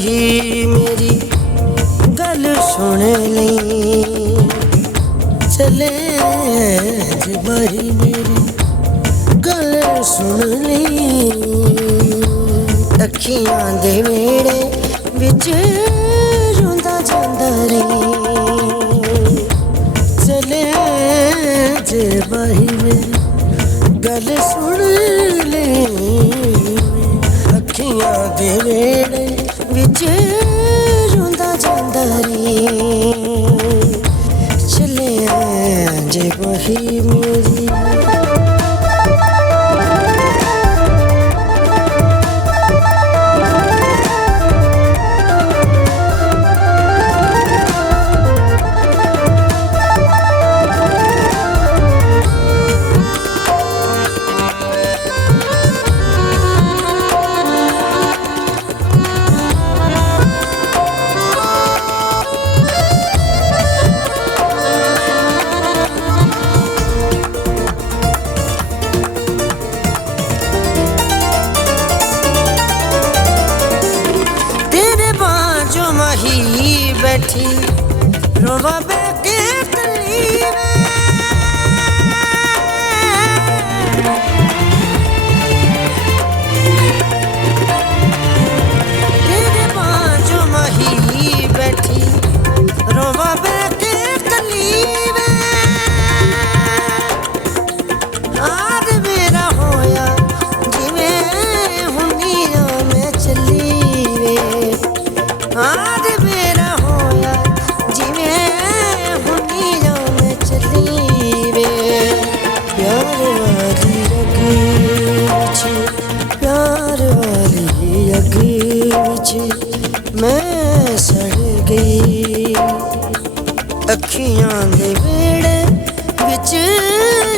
बही मेरी गल सुन लई, चले जे बही मेरी गल सुन लई। अखियां दे वेड़े विच रोंदा जांदा रही, चले जे बही मेरी गल सुन लई। अखियां दे वेड़े विच रोंदा जांदा रही, चले जे बही मेरी। बैठी रोवा बैठे कली तेरे बाजू मही बैठी रोवा बैठे कली आज मेरा होया जिवें हुनिया मैं चली वे। आज मेरा होया जिवें हुनिया मैं चली वे। प्यार वाली अग विच, प्यार वाली अग विच मैं सड़ गई। अखियां दे वेड़े विच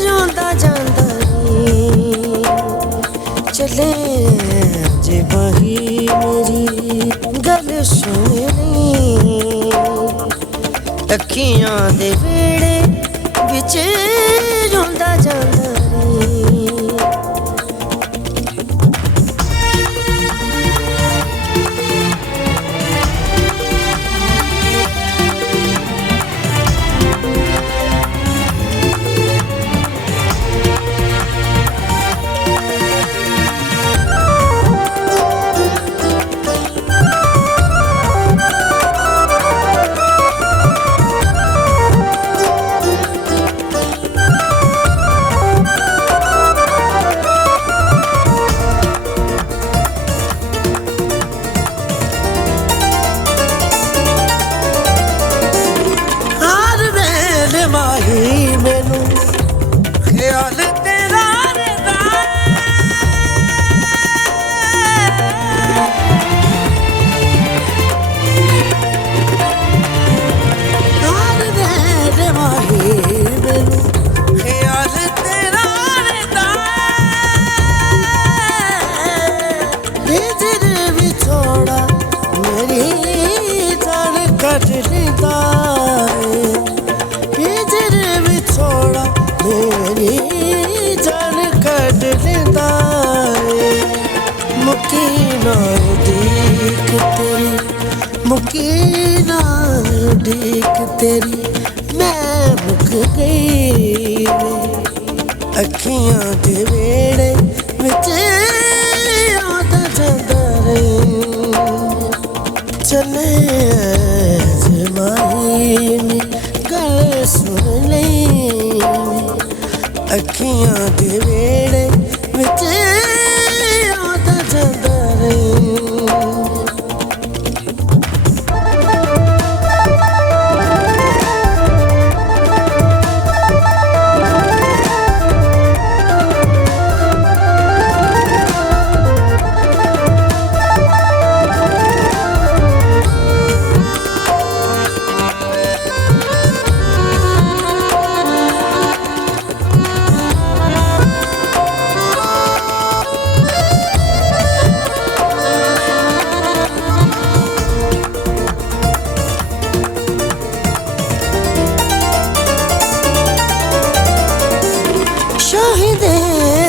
रोंदा जांदा रही, चले जे बही मेरी गल सुन लई। अखियां दे वेड़े विच रोंदा जांदा रही। माही मैनू ख्याल तेरा रहता, हर वेले माही मैनू ख्याल तेरा रहता। हिजर विछोड़ा मेरी जान कट लेता, हिजर विछोड़ा मेरी जान कट लेता। मुकी ना उड़ीक तेरी, मुकी ना उड़ीक तेरी मैं मुक गई। अखियां दे वेड़े विच आंदा जांदा रही, चले जे माही नी गल सुन लई। अखियां दे वेड़े विच आंदा जांदा रही।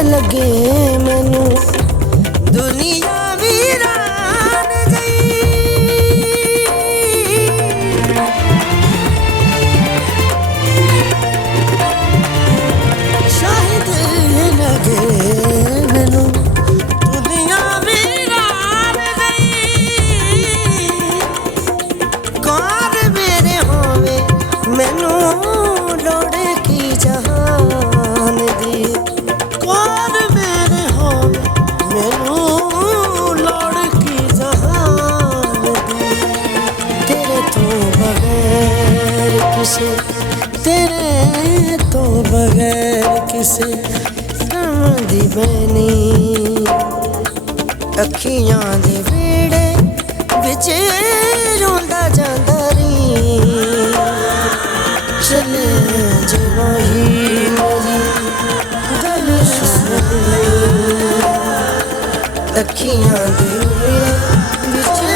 लगे मैनू दुनिया वीरान गई। ਕਿਸੇ ਕੰਮ ਦੀ ਬਣੀ ਅੱਖੀਆਂ ਦੇ ਵਿਹੜੇ ਵਿੱਚ ਰੋਂਦਾ ਜਾਂਦਾ ਰੀ ਚਲੇ ਜਦੋਂ ਹੀ ਮੇਰੀ ਗੱਲ ਸੁਣ ਅੱਖੀਆਂ ਦੇ ਵਿਹੜੇ ਵਿੱਚ